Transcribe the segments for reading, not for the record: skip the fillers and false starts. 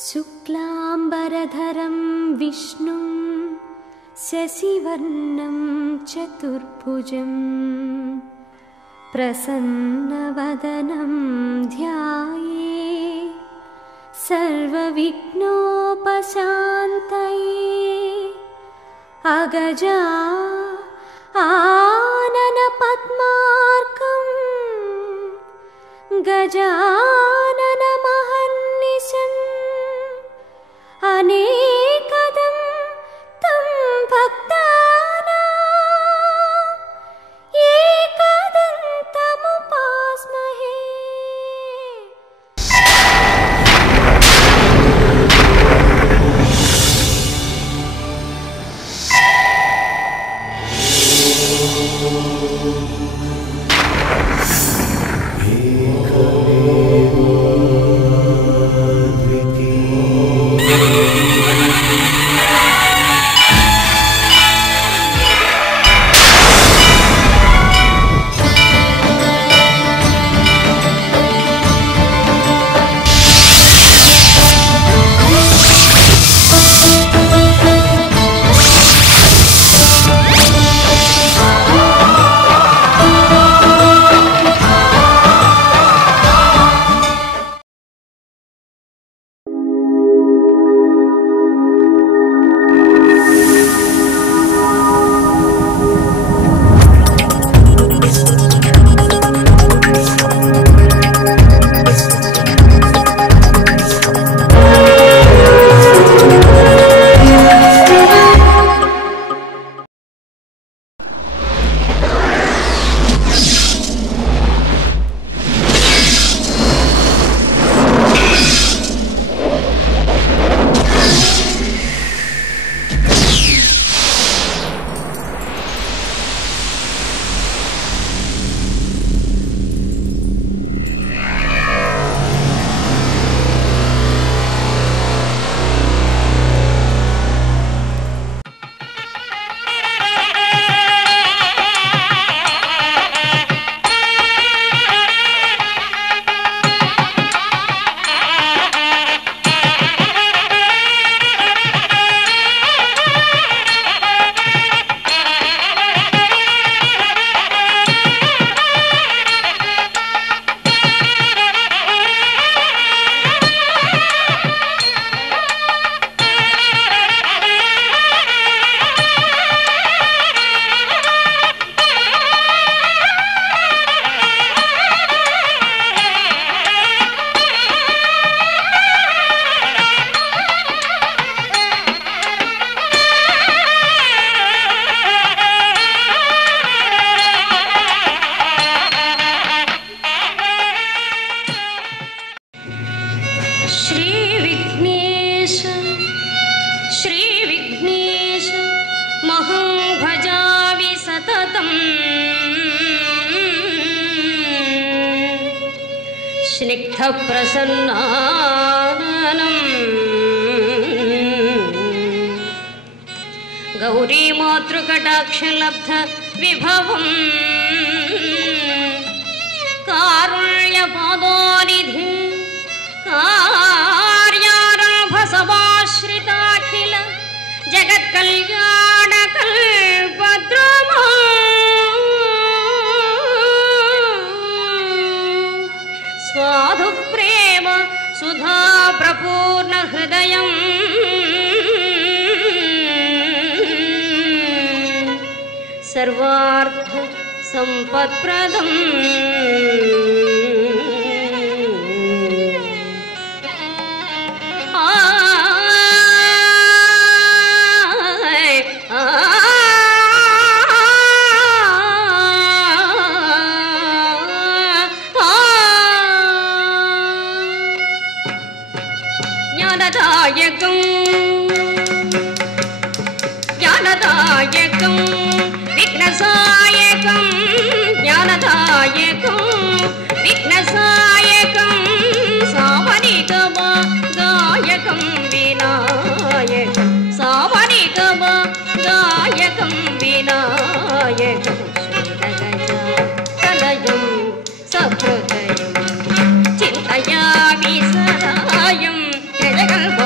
शुक्लांबरधरं विष्णुं शशिवर्णं चतुर्भुजं प्रसन्नवदनं ध्याये सर्वविघ्नोपशान्तये अगजा आनन पद्मार्कं गजानन महर्निशम् अनेकदं तं भक्तानां एकदन्तमुपास्महे। स्निग्धप्रसन्नाननं गौरी मातृकटाक्षलब्ध विभवं कारुण्यपादानिधिं कार्यारम्भ समाश्रिताखिल जगत्कल्याणकल्पद्रुमः स्वाधु प्रेम सुधा प्रपूर्ण हृदयं सर्वार्थ संपत्प्रदम् ज्ञानदायकं विघ्नसायकं ज्ञानदायकं विघ्नसायकं सावनिगमगायकं विनायकं सावनिगमगायकं विनायकं श्रीरगजातनयं सहृदयं चिन्तयामि सदायं जगल्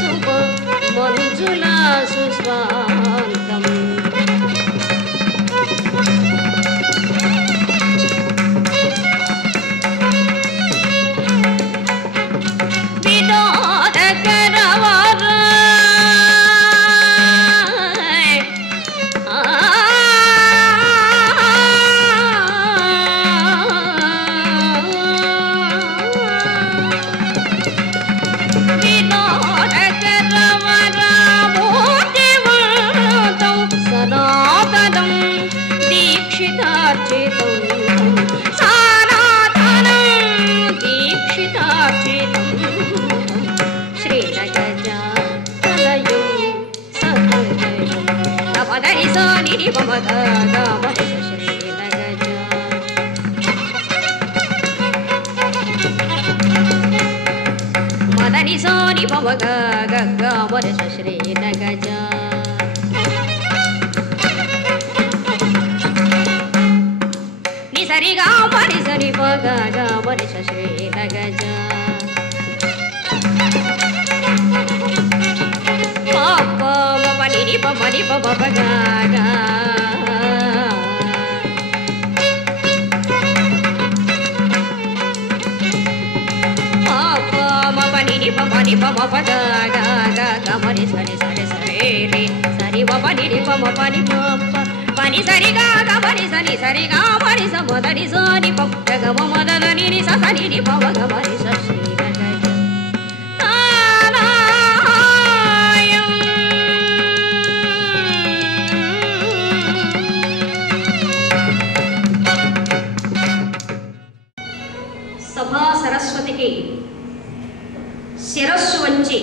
శుభ మంజుల సుస్వాంతం మదని సోని పవగ గగ వరస శ్రీ నగజ ని సరిగా మరి సరి పగ గ వరస శ్రీ నగజ పాప మపని ని పమని పవ గ గ పమని పమ పగ గ గ మరి సరి సరి సరి రి సరి పని రి పమ పని పప్ప పని సరి గ గ మరి సని సరి గ మరి స మదని సని పమ గ మ మదని ని స సని ని పమ గ మరి స శ్రీ గ సభా సరస్వతికి శిరస్సు వంచి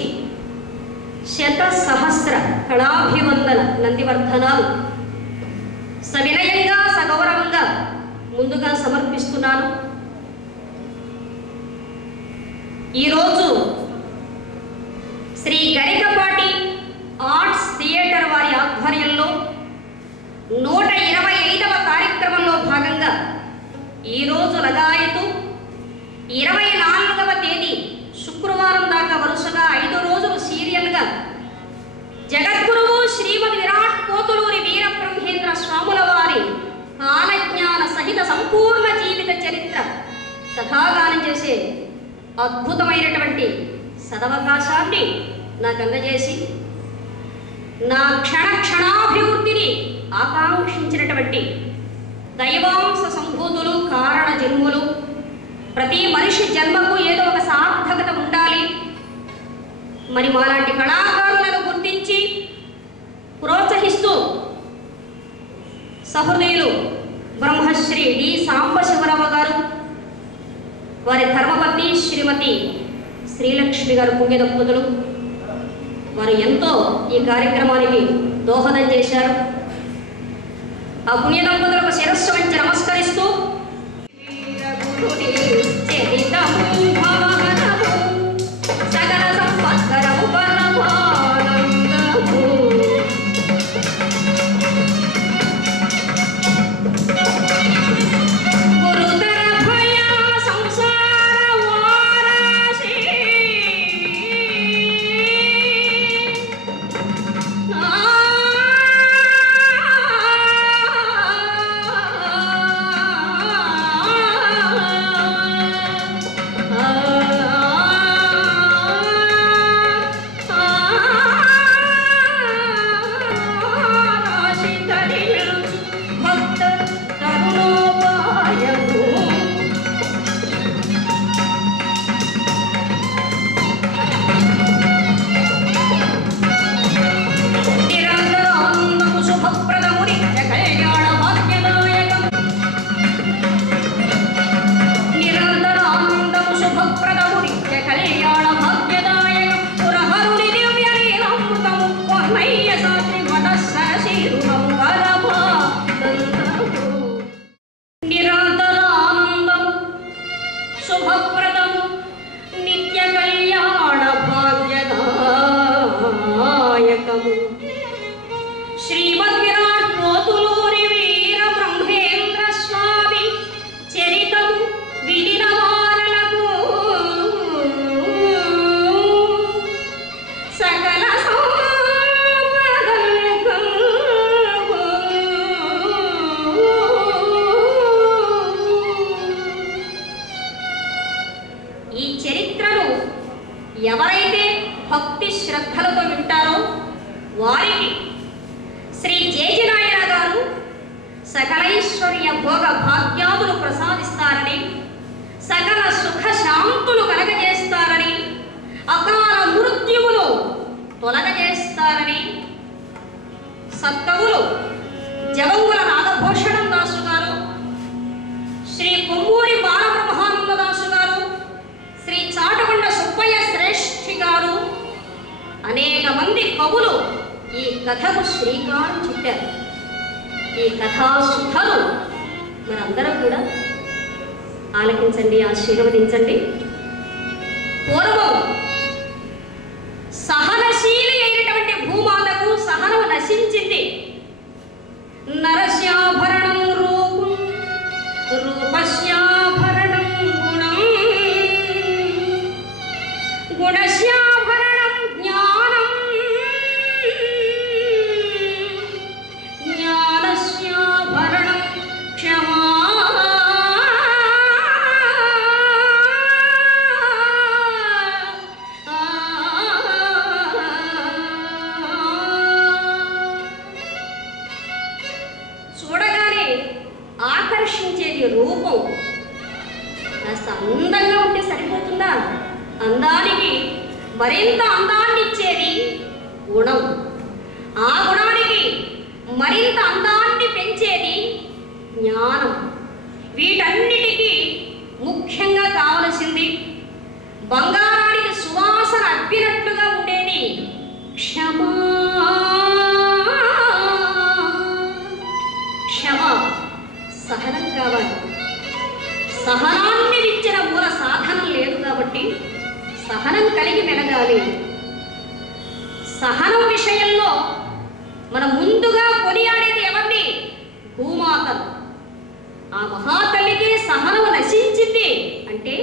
శత సహస్ర కళాభివందన నందివర్ధనాలు సవినయంగా సగౌరవంగా ముందుగా సమర్పిస్తున్నాను. ఈరోజు శ్రీ గరికపాటి ఆర్ట్స్ థియేటర్ వారి ఆధ్వర్యంలో 125వ కార్యక్రమంలో భాగంగా ఈరోజు లగాయతు 24వ తేదీ శుక్రవారం దాకా వరుసగా 5 రోజులు సీరియల్గా జగద్గురువు శ్రీమద్ విరాట్ పోతులూరి వీరబ్రహ్మేంద్ర స్వాముల వారి కాలజ్ఞాన సహిత సంపూర్ణ జీవిత చరిత్ర కథాగానం చేసే అద్భుతమైనటువంటి సదవకాశాన్ని నాకు అందజేసి నా క్షణాభివృద్ధిని ఆకాంక్షించినటువంటి దైవాంశ సంభూతులు కారణ జన్ములు ప్రతి మనిషి జన్మకు ఏదో ఒక సార్థకత ఉండాలి. మరి మాలాంటి కళాకారులను గుర్తించి ప్రోత్సహిస్తూ సహృదయులు బ్రహ్మశ్రీ డి సాంబశివరావు గారు, వారి ధర్మపత్ని శ్రీమతి శ్రీలక్ష్మి గారు పుణ్య దంపతులు వారు ఎంతో ఈ కార్యక్రమానికి దోహదం చేశారు. ఆ పుణ్య దంపతులకు శిరస్సు వంచి నమస్కరిస్తూ సకల సంపత్కరము పరమానందము గురుతర భయ సంసార వారాసి వారికి శ్రీ జేజినాయన గారు సకలైశ్వర్య భోగ భాగ్యాదులు ప్రసాదిస్తారని, సకల సుఖ శాంతులు కలగజేస్తారని, అకాల మృత్యువులు తొలగజేస్తారని సత్కవులు జగంగుల నాగభూషణం దాసు గారు, శ్రీ కొమ్మూరి బాలబ్రహ్మానంద దాసు గారు, శ్రీ చాటకొండ సుబ్బయ్య శ్రేష్ఠి గారు, అనేక మంది కవులు ఈ కథకు శ్రీకారం చుట్టారు. ఈ కథాసుధలు మనందరం కూడా ఆలకించండి, ఆశీర్వదించండి. పూర్వం సహనశీలి అయినటువంటి భూమాతకు సహనం నశించింది. నరస్యాభరణం రూపం, రూపస్యాభరణం గుణం, గుణస్యాభరణం జ్ఞానం, జ్ఞానస్యాభరణం క్షమా. చూడగానే ఆకర్షించేది రూపం. కాస్త అందంగా ఉంటే సరిపోతుందా? అందానికి మరింత అందాన్ని ఇచ్చేది గుణం. ఆ గుణానికి మరింత అందాన్ని పెంచేది జ్ఞానం. వీటన్నిటికీ ముఖ్యంగా కావలసింది బంగారానికి సువాసన అబ్బినట్లుగా ఉండేది క్షమా. క్షమ, సహనం కావాలి. సహనాన్ని ఇచ్చిన మూల సాధనం లేదు కాబట్టి సహనం కలిగి మెలగాలి. సహనం విషయంలో మనం ముందుగా కొనియాడేది ఎవరిని? భూమాతను. ఆ మహాతల్లికి సహనం నశించింది అంటే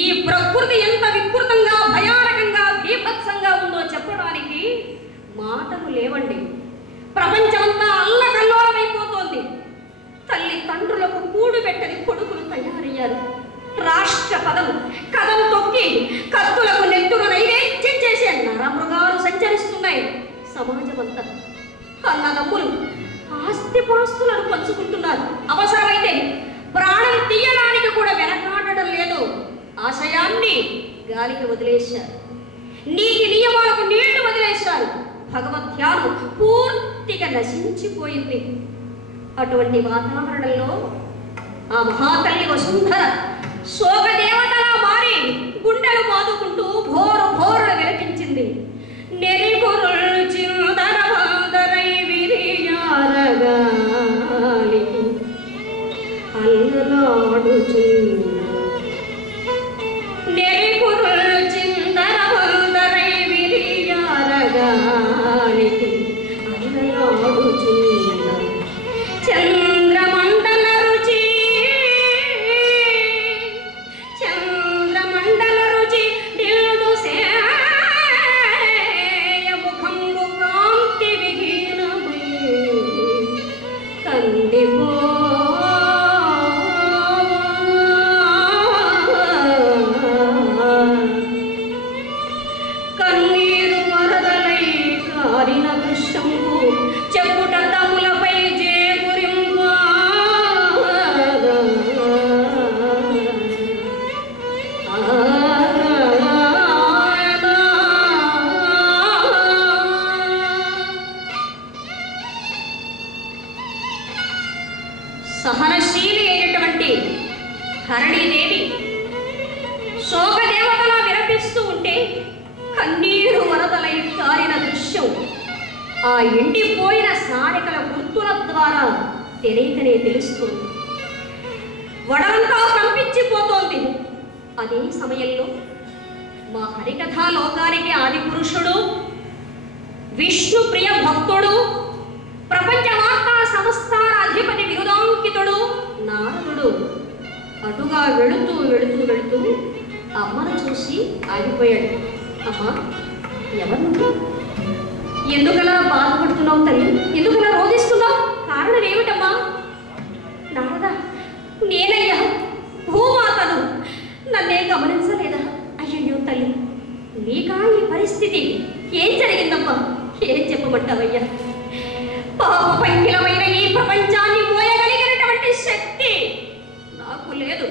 ఈ ప్రకృతి ఎంత వికృతంగా, భయానకంగా, బీభత్సంగా ఉందో చెప్పడానికి మాటలు లేవండి. ప్రపంచమంతా అల్లకల్లోలమైపోతోంది. తల్లి తండ్రులకు కూడు పెట్టని కొడుకులు తయారయ్యారు. రాష్ట్ర కథం తొక్కి కత్తులకు నెత్తురు నైవేద్యం చేసే నరమృగాలు సంచరిస్తున్నాయి సమాజమంతా. అన్నదమ్ములు ఆస్తిపాస్తులను పంచుకుంటున్నారు. అవసరమైతే ప్రాణం తీయడానికి కూడా వెనకాడడం లేదు. ఆశయాన్ని గాలికి వదిలేశారు. నీతి నియమాలకు నీళ్లు వదిలేశారు. భగవద్ధ్యానం పూర్తిగా నశించిపోయింది. అటువంటి వాతావరణంలో ఆ మహాతల్లి వసుంధర శోకదేవతలా మారి గుండెలు బాదుకుంటూ భోరు భోరులు విలపించింది. నెరిగురులు చిందరవందరై విరియారగాలి అల్లలాడుచున్న, నెరిగురులు చిందరవందరై విరియారగాలి అల్లలాడుచున్న చంద్రమండల రుచి, చంద్రమండల రుచి నిల్దు సేయ ముఖంబు కాంతి విహీనమై కందిపో. కన్నీరు వరదలై కారిన దృశ్యంబు చెప్పుట తములపై జేగురింపా. సహనశీలి అయినటువంటి ధరణీదేవి శోకదేవతలా విరపిస్తూ ఉంటే కన్నీరు వరదలై కారిన దృశ్యం ఆ ఎండిపోయిన సారికల గుర్తుల ద్వారా తెలియకనే తెలుస్తుంది. వడంతా కంపించిపోతోంది. అదే సమయంలో మా హరికథా లోకానికి ఆది పురుషుడు, విష్ణు ప్రియ భక్తుడు, ప్రపంచ వార్తా సంస్థాన అధిపతి విరుదాంకితుడు నారదుడు అటుగా వెళుతూ వెళుతూ వెళుతూ అమ్మను చూసి ఆగిపోయాడు. అమ్మా, ఎవరు నువ్వు? ఎందుకలా బాధపడుతున్నావు తల్లి? ఎందుకలా రోధిస్తున్నావు? కారణం ఏమిటమ్మా? నారదా, నేనయ్యా భూమాతను. నన్నే గమనించలేదా? అయ్యయ్యో తల్లి, నీకా ఈ పరిస్థితి? ఏం జరిగిందమ్మా? ఏం చెప్పమంటావయ్యా? పాప పంకిలమైన ఈ ప్రపంచాన్ని మోయగలిగినటువంటి శక్తి నాకు లేదు.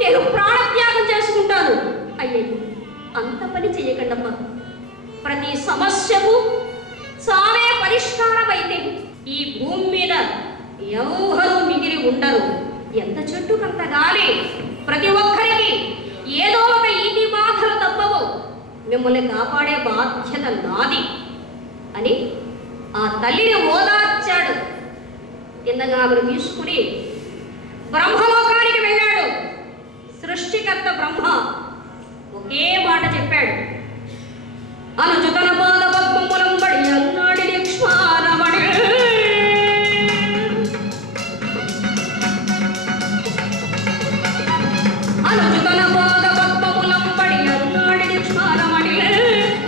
నేను ప్రాణత్యాగం చేసుకుంటాను. అయ్యయ్యో, అంత పని చెయ్యకండమ్మా. ప్రతి సమస్యకు సావే పరిష్కారం అయితే ఈ భూమి మీద ఎవరు మిగిలి ఉండరు. ఎంత చెట్టు కంత గాలి, ప్రతి ఒక్కరికి ఏదో ఒక ఈటి బాధలు తప్పవు. మిమ్మల్ని కాపాడే బాధ్యత నాది అని ఆ తల్లిని ఓదార్చాడు. కిందగా ఆమెను తీసుకుని బ్రహ్మలోకానికి వెళ్ళాడు. సృష్టికర్త బ్రహ్మ ఒకే మాట చెప్పాడు. అనుచుతన పాద పద్మములంబడి అన్నాడి లక్ష్మారమణి. అనుచుతన పాద పద్మములంబడి అన్నాడి లక్ష్మారమణి.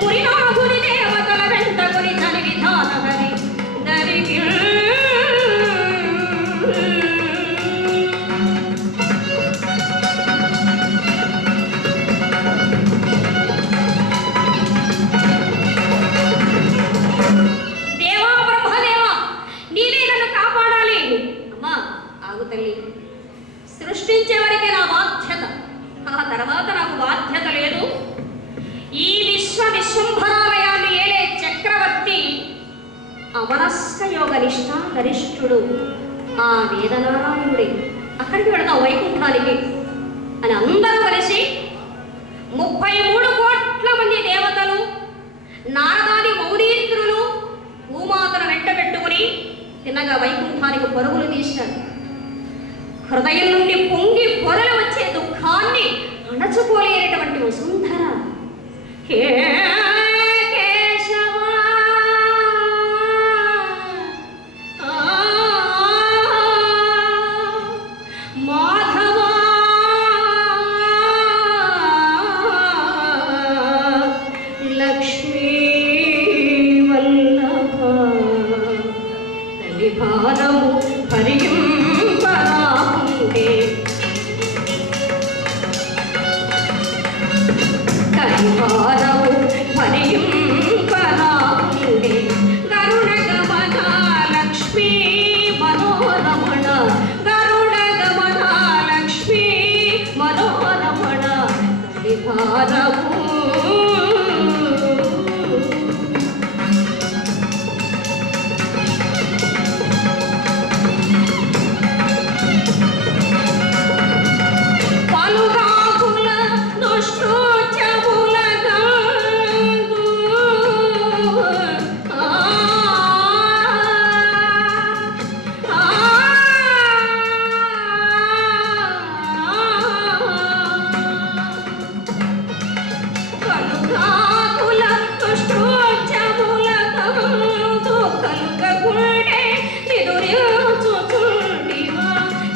మురినాథుని దేవతల వెంట కొని తని విధాన హరి దరికి. సృష్టించేవరకే నా బాధ్యత, ఆ తర్వాత నాకు బాధ్యత లేదు. ఈ విశ్వంభరాలయాన్ని ఏలే చక్రవర్తి అమరస్క యోగ నిష్ఠా గరిష్ఠుడు ఆ వేదనారాయణుడే. అక్కడికి వెళదాం వైకుంఠానికి అని అందరూ కలిసి 33 కోట్ల మంది దేవతలు, నారదాది మౌనీంద్రులు భూమాతను వెంట పెట్టుకుని తిన్నగా వైకుంఠానికి పరుగులు తీశారు. హృదయం నుండి పొంగి పొరలు వచ్చే దుఃఖాన్ని అణచుకోలేనటువంటి వసుంధర, హే కేశవ మాధవ లక్ష్మీ వల్లభ విభానము హరిం కరిపాదవు భరియం పరాముండే. గరుడ గమన లక్ష్మీ మనోరమణ, గరుడ గమన లక్ష్మీ మనోరమణ కరిపాదవు.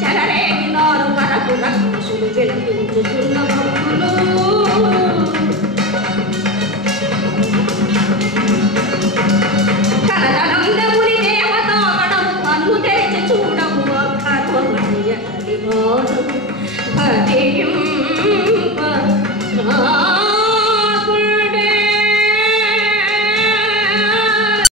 చలరే నారు కరకు రక్తులు వెలుగుతున్న